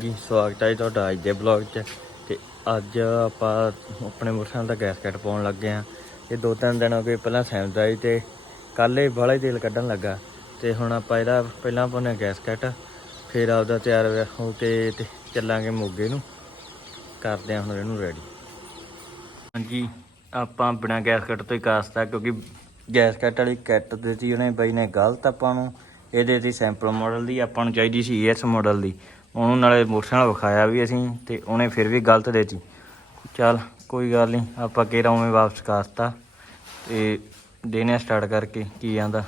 ਜੀ, ਸਵਾਗਤ ਹੈ ਜੀ ਤੁਹਾਡਾ ਅੱਜ ਦੇ ਬਲੌਗ 'ਚ। ਤੇ ਅੱਜ ਆਪਾਂ ਆਪਣੇ ਮੋਟਰਸਾਈਕਲ ਦਾ ਗੈਸ ਕੱਟ ਪਾਉਣ ਲੱਗੇ ਆ ਇਹ ਦੋ ਤਿੰਨ ਦਿਨ ਹੋ ਗਏ ਪਹਿਲਾਂ ਸੈਮਦਾ ਸੀ ਤੇ ਕੱਲ ਇਹ ਬਾਹਲਾ ਹੀ ਤੇਲ ਕੱਢਣ ਲੱਗਾ। ਤੇ ਹੁਣ ਆਪਾਂ ਇਹਦਾ ਪਹਿਲਾਂ ਪਾਉਣੇ ਗੈਸ ਕੱਟ ਫਿਰ ਆਪਦਾ ਤਿਆਰ ਹੋ ਕੇ ਤੇ ਚੱਲਾਂਗੇ ਮੋਗੇ ਨੂੰ। ਕਰਦੇ ਆ ਹੁਣ ਇਹਨੂੰ ਰੈਡੀ ਹਾਂਜੀ, ਆਪਾਂ ਬਿਨਾ ਗੈਸ ਕੱਟ ਤੋਂ ਹੀ ਕਾਸਤਾ ਕਿਉਂਕਿ ਗੈਸ ਕੱਟ ਵਾਲੀ ਕਿੱਟ ਦਿੱਤੀ ਉਹਨੇ ਬਾਈ ਨੇ ਗਲਤ ਆਪਾਂ ਨੂੰ, ਇਹਦੇ ਦੀ ਸੈਂਪਲ ਮਾਡਲ ਦੀ, ਆਪਾਂ ਨੂੰ ਚਾਹੀਦੀ ਸੀ ਇਸ ਮਾਡਲ ਦੀ। ਉਹਨੂੰ ਨਾਲੇ ਮੋਟਰਸਾਈਕਲ ਵਿਖਾਇਆ ਵੀ ਅਸੀਂ ਤੇ ਉਹਨੇ ਫਿਰ ਵੀ ਗਲਤ ਦੇਤੀ। ਚੱਲ ਕੋਈ ਗੱਲ ਨਹੀਂ, ਆਪਾਂ ਕਿਹੜਾ ਉਵੇਂ ਵਾਪਸ ਕਾਸਤਾ ਤੇ ਦੇਣੇ ਸਟਾਰਟ ਕਰਕੇ, ਕੀ ਆਂਦਾ।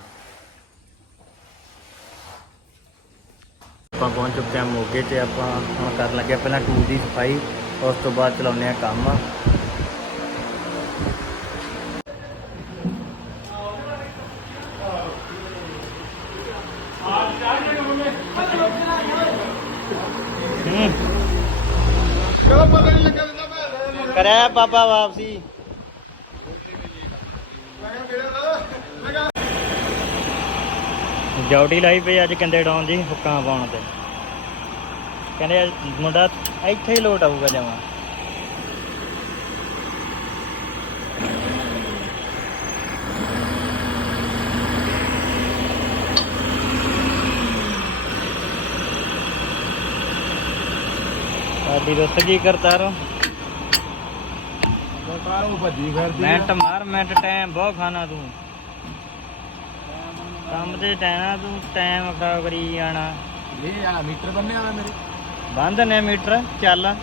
ਆਪਾਂ ਪਹੁੰਚ ਚੁੱਕੇ ਹਾਂ ਮੋਗੇ ਤੇ ਆਪਾਂ ਹੁਣ ਕਰਨ ਲੱਗੇ ਪਹਿਲਾਂ ਟੂਲ ਦੀ ਸਫ਼ਾਈ, ਉਸ ਤੋਂ ਬਾਅਦ ਚਲਾਉਂਦੇ ਆ ਕੰਮ ਹੂੰ ਚਲੋ ਪਤਾ ਨਹੀਂ ਲੱਗਾ ਦਿੰਦਾ ਮੈਂ ਕਰਿਆ ਬਾਬਾ ਵਾਪਸੀ। ਡਿਊਟੀ ਲਾਈ ਪਈ ਅੱਜ ਕੰਦੇ ਡਾਉਣ ਦੀ ਹੁੱਕਾਂ ਪਾਉਣ ਤੇ। ਕਹਿੰਦੇ ਮੁੰਡਾ ਇੱਥੇ ਹੀ ਲੋਟ ਆਊਗਾ ਜਮਾ। ਸਾਡੀ ਰੁੱਤ ਕੀ ਕਰਤਾ ਭੱਜੀ ਫਿਰਦੀ ਮਿੰਟ ਮਾਰ ਮਿੰਟ ਟਾਈਮ ਬਹੁਤ ਖਾਣਾ ਤੂੰ। ਕੰਮ ਤੇ ਟਾਈਮ ਤੂੰ ਟਾਈਮ ਖਰਾਬ ਕਰੀ ਜਾਣਾ। ਇਹ ਆ ਮੀਟਰ ਬੰਨਿਆ ਹੋਇਆ ਮੇਰੇ। ਬੰਦ ਨੇ ਮੀਟਰ ਚੱਲ।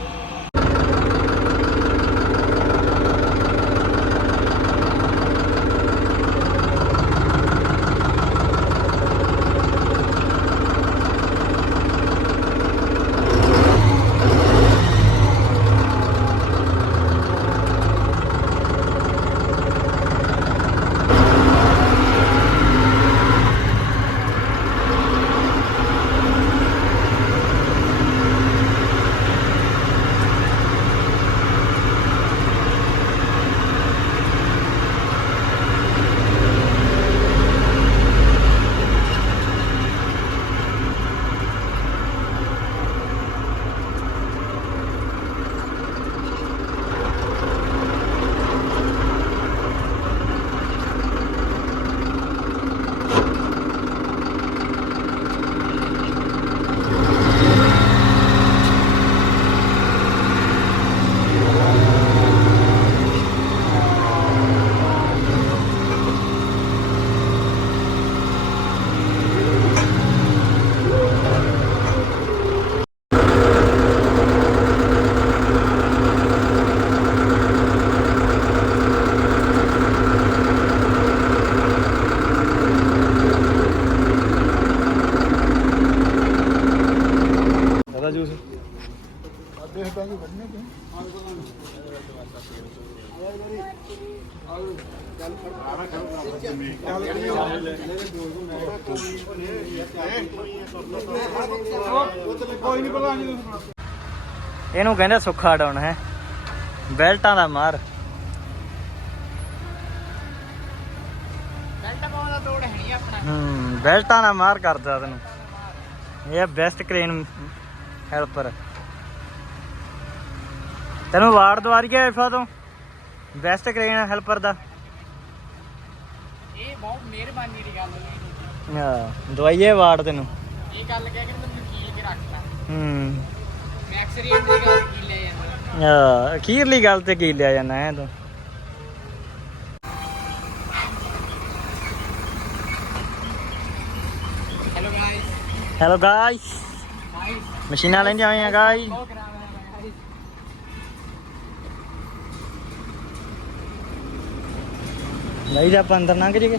ਇਹਨੂੰ ਕਹਿੰਦੇ ਸੁੱਖਾ ਡਾਉਣ ਹੈ। ਬੈਲਟਾਂ ਦਾ ਮਾਰ। ਬੈਲਟ ਦਾ ਤੋੜ ਹੈ ਨਹੀਂ ਆਪਣਾ ਹੂੰ ਬੈਲਟਾਂ ਦਾ ਮਾਰ ਕਰਦਾ ਤੈਨੂੰ। ਇਹ ਬੈਸਟ ਕ੍ਰੇਨ ਹੈਲਪਰ ਤੈਨੂੰ ਵਾਰਡ ਦਵਾਰ ਗਿਆ ਇਫਾ ਤੋਂ। ਬੈਸਟ ਕ੍ਰੇਨ ਹੈਲਪਰ ਦਾ। ਇਹ ਬਹੁਤ ਮਿਹਰਬਾਨੀ ਦੀ ਗੱਲ ਹੋਈ ਹਾਂ ਦਵਾਈਏ ਵਾਰਡ ਤੈਨੂੰ। ਇਹ ਗੱਲ ਕਹਿ ਕੇ ਮੈਨੂੰ ਕੀਲ ਕੇ ਰੱਖਤਾ। ਹੂੰ। ਮੈਂ ਅਕਸਰ ਹੀ ਆਪਣੀ ਗੱਲ ਕੀ ਲੈ ਜਾਂਦਾ। ਆ ਅਖੀਰਲੀ ਗੱਲ ਤੇ ਕੀ ਲਿਆ ਜਾਣਾ ਹੈ ਤੂੰ। ਹੈਲੋ ਗਾਇਸ ਹੈਲੋ ਗਾਇਸ ਮਸ਼ੀਨਾਂ ਲੈਂਦੇ ਆਏ ਆ ਹੈ ਗਾਇਸ ਨਹੀਂ ਤਾਂ ਆਪਾਂ ਅੰਦਰ ਲੰਘ ਜੀਗੇ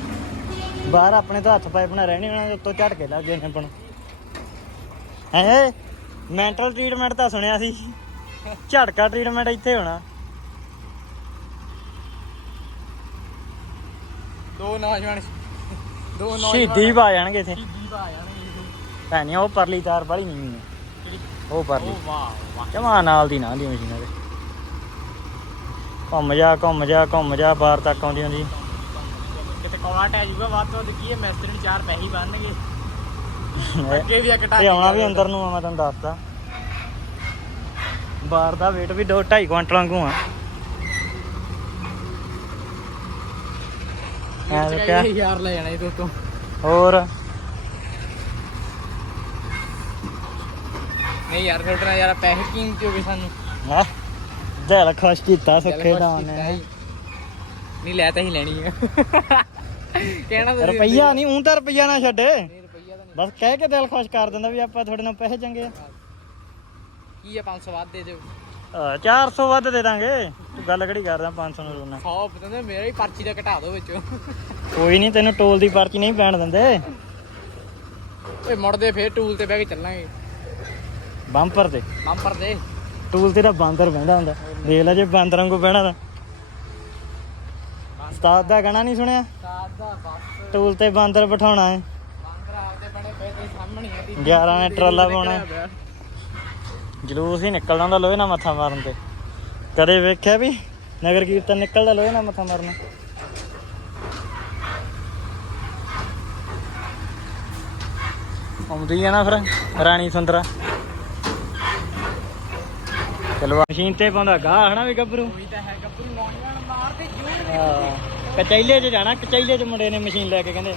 ਬਾਹਰ ਆਪਣੇ ਤੋਂ ਹੱਥ ਪਾਏ ਬਣਾ ਰਹਿਣੇ ਹੋਣਾ ਉੱਤੋਂ ਝੜ ਕੇ ਲੱਗ ਗਏ ਨੇ ਆਪਣ ਹੈ ਮੈਂਟਲ ਟ੍ਰੀਟਮੈਂਟ ਤਾਂ ਸੁਣਿਆ ਸੀ। ਝਟਕਾ ਟ੍ਰੀਟਮੈਂਟ ਇੱਥੇ ਹੋਣਾ। ਦੋ ਨੌਜਵਾਨ ਦੋ ਨੌਜਵਾਨ। ਸ਼ਹੀਦੀ ਪਾ ਜਾਣਗੇ ਇੱਥੇ। ਸ਼ਹੀਦੀ ਪਾ ਜਾਣਗੇ ਭੈਣੀ ਉਹ ਪਰਲੀ ਤਾਰ ਬੜੀ ਨਹੀਂ ਹੈ ਉਹ ਪਰਲੀ। ਵਾਹ ਵਾਹ। ਜਮਾ ਨਾਲ ਦੀ ਨਾ ਦੀ ਮਸ਼ੀਨਾਂ ਦੇ। ਘੁੰਮ ਜਾ ਘੁੰਮ ਜਾ ਘੁੰਮ ਜਾ ਬਾਹਰ ਤੱਕ ਆਉਂਦੀ ਹੁੰਦੀ। ਕਿਤੇ ਕੌੜਾ ਟੈ ਜੂਗਾ ਵੱਧ ਤੋਂ ਵੱਧ ਕੀ ਹੈ ਮਿਸਤਰੀ ਨੂੰ ਚਾਰ ਪੈਸੇ ਹੀ ਬਣਨਗੇ। ਅੱਗੇ ਵੀ ਇੱਕ ਇਹ ਆਉਣਾ ਵੀ ਅੰਦਰ ਨੂੰ ਆ ਮੈਂ ਤੈਨੂੰ ਦੱਸਦਾ। ਬਾਰ ਦਾ weight ਵੀ 2 2.5 ਕੁਇੰਟਲ ਵਾਂਗੂ ਆ। ਐ ਯਾਰ ਲੈ ਜਾਣਾ ਇਹ ਤੋਂ। ਹੋਰ? ਨਹੀਂ ਯਾਰ ਨਾਲ ਯਾਰ ਪੈਸੇ ਕੀਮਤੀ ਹੋ ਗਏ ਸਾਨੂੰ? ਹਾਂ? ਦਿਲ ਖੁਸ਼ ਕੀਤਾ ਸੁੱਖੇ ਦਾ ਨੇ। ਨਹੀਂ ਲੈ ਤਾਂ ਹੀ ਲੈਣੀ ਹੈ ਕਹਿਣਾ ਤਾਂ ਰੁਪਈਆ ਨਹੀਂ ਉਂ ਤਾਂ ਰੁਪਈਆ ਨਾ ਛੱਡੇ। ਬਸ ਕਹਿ ਕੇ ਦਿਲ ਖੁਸ਼ ਕਰ ਦਿੰਦਾ ਵੀ ਆਪਾਂ ਤੁਹਾਡੇ ਨਾਲ ਪੈਸੇ ਚੰਗੇ ਆ। ਕੀ ਆ 500 ਵੱਧ ਦੇ ਦਿਓ। ਅਹ 400 ਵੱਧ ਦੇ ਦਾਂਗੇ। ਤੂੰ ਗੱਲ ਕਿਹੜੀ ਕਰਦਾ 500 ਨੂੰ ਰੋਣਾ। 100 ਪਤਾ ਮੇਰਾ ਹੀ ਪਰਚੀ ਦਾ ਘਟਾ ਦਿਓ ਵਿੱਚੋਂ। ਕੋਈ ਨਹੀਂ ਤੈਨੂੰ ਟੋਲ ਦੀ ਪਰਚੀ ਨਹੀਂ ਪੈਣ ਦਿੰਦੇ। ਓਏ ਮੁੜਦੇ ਫੇਰ ਟੂਲ ਤੇ ਬਹਿ ਕੇ ਚੱਲਾਂਗੇ। ਬੰਪਰ ਤੇ। ਬੰਪਰ ਦੇ ਟੂਲ ਤੇ ਤਾਂ ਬਾਂਦਰ ਬਹਿੰਦਾ ਹੁੰਦਾ। ਦੇਖ ਲੈ ਜੇ ਬਾਂਦਰਾਂ ਕੋ ਬਹਿਣਾ ਤਾਂ। ਉਸਤਾਦ ਦਾ ਗਾਣਾ ਨਹੀਂ ਸੁਣਿਆ? ਬੱਸ। ਟੂਲ ਤੇ ਬਾਂਦਰ ਬਿਠਾਉਣਾ ਹੈ। ਬਾਂਦਰ ਆਪਦੇ ਬਣੇ ਪਏ ਤੇ ਸਾਹਮਣੇ ਆ ਦੀ 11 ਨੇ ਟਰਾਲਾ ਪਾਉਣਾ। ਜਲੂਸ ਹੀ ਨਿਕਲਦਾ ਹੁੰਦਾ ਲੋਹੇ ਨਾਲ ਮੱਥਾ ਮਾਰਨ ਤੇ। ਕਦੇ ਵੇਖਿਆ ਵੀ ਨਗਰ ਕੀਰਤਨ ਨਿਕਲਦਾ ਲੋਹੇ ਨਾਲ ਮੱਥਾ ਮਾਰਨ? ਆਉਂਦੀ ਆ ਨਾ ਫਿਰ ਰਾਣੀ ਸੁੰਦਰਾ। ਚਲੋ ਮਸ਼ੀਨ ਤੇ ਪਾਉਂਦਾ ਗਾਹ ਹਨਾ ਵੀ ਗੱਭਰੂ? ਕੋਈ ਤਾਂ ਹੈ ਗੱਭਰੂ ਜੋਰ ਹਾਂ। ਕਚੈਲੇ 'ਚ ਜਾਣਾ ਕਚੈਲੇ 'ਚ ਮੁੰਡੇ ਨੇ ਮਸ਼ੀਨ ਲੈ ਕੇ ਕਹਿੰਦੇ।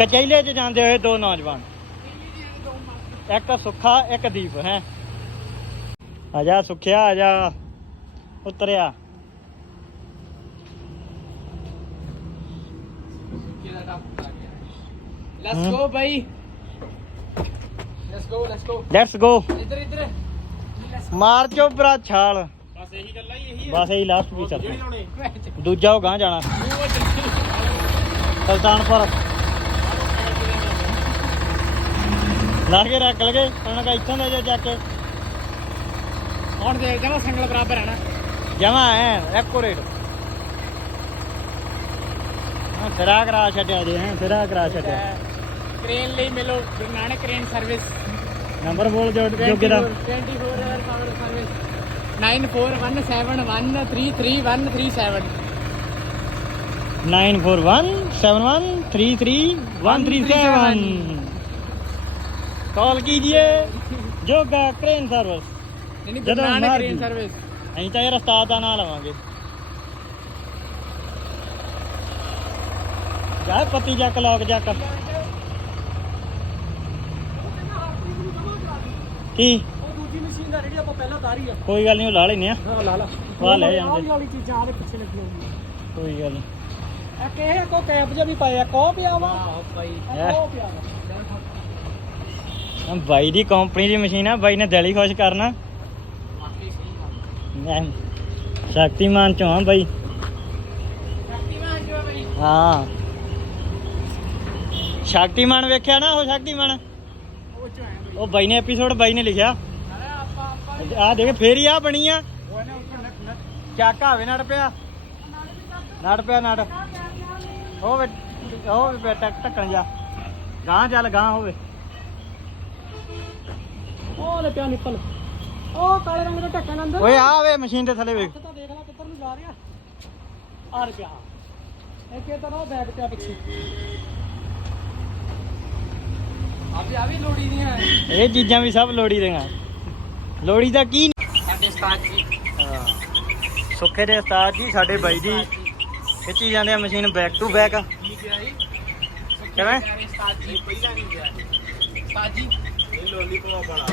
ਕਚੈਲੇ 'ਚ ਜਾਂਦੇ ਹੋਏ ਦੋ ਨੌਜਵਾਨ। ਇੱਕ ਸੁੱਖਾ ਇੱਕ ਦੀਪ ਹੈ। ਆ ਜਾ ਸੁੱਖਿਆ ਆ ਜਾ ਉਤਰਿਆ let's go by. Let's go let's go let's go ਇੱਧਰ ਇੱਧਰ। ਮਾਰ ਚੋਬਰਾ ਛਾਲ। ਬਸ ਇਹੀ ਗੱਲ ਆ ਇਹੀ ਬਸ ਇਹੀ ਲਾਸਟ ਪੀਸ ਆ। ਲਾਉਣੇ। ਦੂਜਾ ਉਹ ਗਾਂ ਜਾਣਾ। ਸੁਲਤਾਨਪੁਰ। ਲਾ ਕੇ ਰੱਖ ਲਗੇ। ਉਹਨਾਂ ਦਾ ਇੱਥੋਂ ਦਾ ਜੋ ਚੱਕ ਕੇ। ਹੁਣ ਦੇਖ ਜਾਵਾਂ ਸੰਗਲ ਬਰਾਬਰ ਹੈ ਨਾ। ਜਮਾ ਹੈ ਐਕੂਰੇਟ ਹਾਂ ਫਿਰਾ ਕਰਾ ਛੱਡਿਆ ਜੀ ਹੈ ਫਿਰਾ ਕਰਾ ਛੱਡਿਆ। ਕ੍ਰੇਨ ਲਈ ਮਿਲੋ Guru Nanak crane service number ਬੋਲ ਜੋ ਜੋਗੇ ਦਾ 24 ਆਵਰ ਪਾਵਰ ਸਰਵਿਸ 9417133137 9417133137 कॉल कीजिए ਜੋਗਾ ਕ੍ਰੇਨ ਸਰਵਿਸ ਨਹੀਂ ਨਹੀਂ ਜਦੋਂ ਗੁਰੂ ਨਾਨਕ ਮਰਜ਼ੀ। ਕ੍ਰੇਨ ਸਰਵਿਸ ਅਸੀਂ ਤਾਂ ਇਹ ਉਸਤਾਦ ਦਾ ਨਾਂ ਲਵਾਂਗੇ ਜਾ ਪੱਤੀ ਚੱਕ ਲੋਕ ਚੱਕ ਕੀ? ਉਹ ਦੂਜੀ ਮਸ਼ੀਨ ਦਾ ਜਿਹੜੀ ਆਪਾਂ ਪਹਿਲਾਂ ਤਾਰੀ ਆ। ਕੋਈ ਗੱਲ ਨਹੀਂ ਉਹ ਲਾ ਲੈਨੇ ਆ। ਹਾਂ ਲਾ ਲਾ। ਵਾਹ ਲੈ ਜਾਂਦੇ। ਵਾਲੀ ਚੀਜ਼ਾਂ ਆਦੇ ਪਿੱਛੇ ਲੱਗੀ ਹੋਈ ਕੋਈ ਗੱਲ ਨੀ ਆ ਕਿਹ ਕੋ ਕੈਪ ਜਿਹਾ ਵੀ ਪਾਇਆ ਕੋ ਪਿਆ ਵਾ। ਹਾਂ ਭਾਈ ਹੈਂ? ਕੋ ਪਿਆ ਵਾ। ਆਹ ਬਾਈ ਦੀ ਕੰਪਨੀ ਦੀ ਮਸ਼ੀਨ ਆ ਬਾਈ ਨੇ ਦਿਲ ਹੀ ਖੁਸ਼ ਕਰਨਾ। ਮੈਂ ਸ਼ਕਤੀਮਾਨ ਚੋਂ ਆ ਬਾਈ। ਸ਼ਕਤੀਮਾਨ ਜੋ ਭਾਈ ਹਾਂ। ਸ਼ਕਤੀਮਾਨ ਵੇਖਿਆ ਨਾ ਉਹ ਸ਼ਕਤੀਮਾਨ? ਉਹ ਚੋ ਹੈ ਉਹ ਬਾਈ ਨੇ ਐਪੀਸੋਡ ਬਾਈ ਨੇ ਲਿਖਿਆ। ਆ ਦੇਖ ਫੇਰ ਹੀ ਆ ਬਣੀ ਆ। ਉਹ ਚੱਕ ਆਵੇ ਨੜ ਪਿਆ। ਨੜ ਪਿਆ ਨੜ ਹੋਵੇ ਹੋਵੇ ਟੱਕ ਟੱਕਣ ਜਾ। ਗਾਂ ਚੱਲ ਗਾਂ ਹੋਵੇ। ਉਹ ਲੈ ਪਿਆ ਨਿਕਲ। ਉਹ ਕਾਲੇ ਰੰਗ ਦਾ ਢੱਕਣ ਅੰਦਰ। ਓਏ ਆ ਵੇ ਮਸ਼ੀਨ ਦੇ ਥੱਲੇ ਵੇਖ। ਤਾਂ ਦੇਖ ਲੈ ਕਿੱਧਰ ਨੂੰ ਜਾ ਰਿਹਾ। ਆ ਰਿਹਾ ਇਹ ਕਿ ਤਰ੍ਹਾਂ ਬੈਗ ਪਿਆ ਪਿੱਛੇ। ਆਪੇ ਇਹ ਚੀਜ਼ਾਂ ਵੀ ਸਭ ਲੋੜੀ ਦੀਆਂ। ਲੋੜੀ ਦਾ ਕੀ ਸਾਡੇ ਉਸਤਾਦ ਜੀ। ਹਾਂ। ਸੁੱਖੇ ਦੇ ਉਸਤਾਦ ਜੀ ਸਾਡੇ ਬਾਈ ਜੀ। ਇਹ ਚੀਜ਼ਾਂ ਦੇ ਮਸ਼ੀਨ ਬੈਕ ਟੂ ਬੈਕ ਕਿਵੇਂ? ਉਸਤਾਦ ਜੀ। ਪਹਿਲਾਂ ਨਹੀਂ ਗਿਆ ਉਸਤਾਦ ਇਹ ਲੋਲੀ ਕੋਲ ਬਣਾ